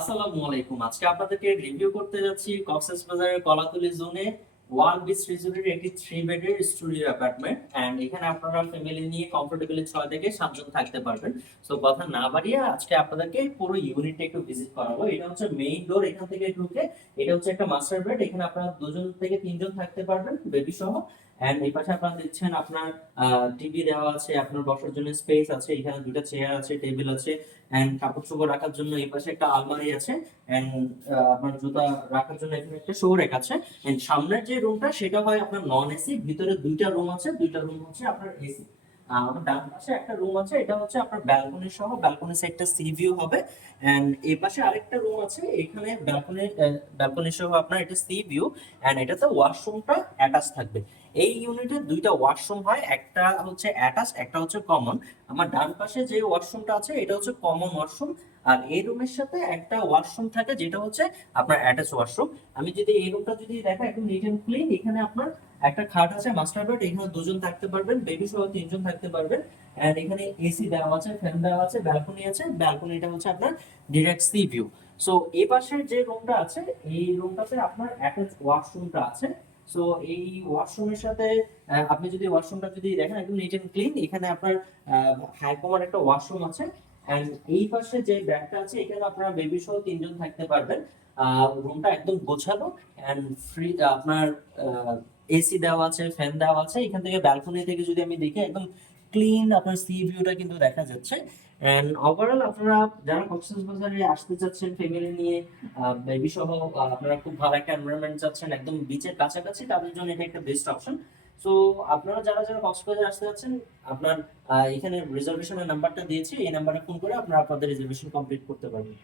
আসসালামু আলাইকুম। আজকে আপনাদেরকে রিভিউ করতে যাচ্ছি কক্সবাজারের কলাতলী জোনে ওয়ান বিচ রিসোর্টের একটি 3 বেডের স্টুডিও অ্যাপার্টমেন্ট। এন্ড এখানে আপনারা ফ্যামিলি নিয়ে কমফোর্টেবলি 6 থেকে 7 জন থাকতে পারবেন। সো কথা না বাড়িয়ে আজকে আপনাদেরকে পুরো ইউনিটটা একটু ভিজিট করাবো। এটা হচ্ছে মেইন ডোর, এখান থেকে ঢুকে এটা হচ্ছে একটা মাস্টার বেড। এখানে আপনারা 2 জন থেকে 3 জন থাকতে পারবেন বেবি সহ। এন্ড এই পাশে আপনারা দেখছেন আপনার টিভি দেওয়া আছে, আপনার বসার জন্য স্পেস আছে, এখানে দুটো চেয়ার আছে, টেবিল আছে, এন্ড কাপড় চোপড় রাখার জন্য এই পাশে একটা আলমারি আছে, এন্ড আপনার জুতা রাখার জন্য এখানে একটা শো রেক আছে। এন্ড সামনের যে রুমটা সেটা হয় আপনার নন এসি, ভিতরে দুইটা রুম আছে, দুইটা রুম হচ্ছে আপনার এসি। আমার ডান পাশে একটা রুম আছে, এটা হচ্ছে আপনার ব্যালকনি সহ, ব্যালকনি সাইডটা সি ভিউ হবে। এন্ড এই পাশে আরেকটা রুম আছে, এখানে ব্যালকনি সহ আপনার এটা সি ভিউ। এন্ড এটাতে ওয়াশরুমটা অ্যাটাচ থাকবে। এই ইউনিটে দুইটা ওয়াশরুম হয়, একটা হচ্ছে অ্যাটাচ, একটা হচ্ছে কমন। আমার ডান পাশে যে ওয়াশরুমটা আছে এটা হচ্ছে কমন ওয়াশরুম। আর এই রুমের সাথে একটা ওয়াশরুম থাকে যেটা হচ্ছে আপনার অ্যাটাচ ওয়াশরুম। আমি যদি এই রুমটা যদি দেখা একদম নিট এন্ড ক্লিন, এখানে আপনার একটা খাট আছে, মাস্টার বেড, এখানে 2 জন থাকতে পারবেন, বেবি সহ 3 জন থাকতে পারবেন। এন্ড এখানে এসি দেওয়া আছে, ফ্যান দেওয়া আছে, ব্যালকনি আছে, ব্যালকনিটা হচ্ছে আপনার ডিরেক্ট সি ভিউ। সো এই পাশের যে রুমটা আছে এই রুমটাতে আপনার অ্যাটাচ ওয়াশরুমটা আছে। সো এই ওয়াশরুমের সাথে আপনি যদি ওয়াশরুমটা যদি দেখেন একদম নিট এন্ড ক্লিন, এখানে আপনার হাই কমার একটা ওয়াশরুম আছে। এন্ড এই পাশে যে ব্যাগটা আছে এখানে আপনারা বেবি সহ 3 জন থাকতে পারবেন। রুমটা একদম গোছালো এন্ড ফ্রি। আপনার এসি দেওয়া আছে, ফ্যান দেওয়া আছে, এখান থেকে ব্যালকনি থেকে যদি আমি দেখি একদম ক্লিন আপনার সি ভিউটা কিন্তু দেখা যাচ্ছে। এন্ড ওভারঅল আপনারা যারা কক্সবাজারে আসতে চাচ্ছেন ফ্যামিলি নিয়ে বেবি সহ, আপনারা খুব ভালো একটা এনভায়রনমেন্ট চাচ্ছেন একদম বিচের কাছাকাছি, তাদের জন্য এটা একটা বেস্ট অপশন। সো আপনারা যারা যারা কক্সবাজার আসতে যাচ্ছেন, আপনার এখানে রিজার্ভেশনের নাম্বারটা দিয়েছি, এই নাম্বারে ফোন করে আপনারা আপনাদের রিজার্ভেশন কমপ্লিট করতে পারবেন।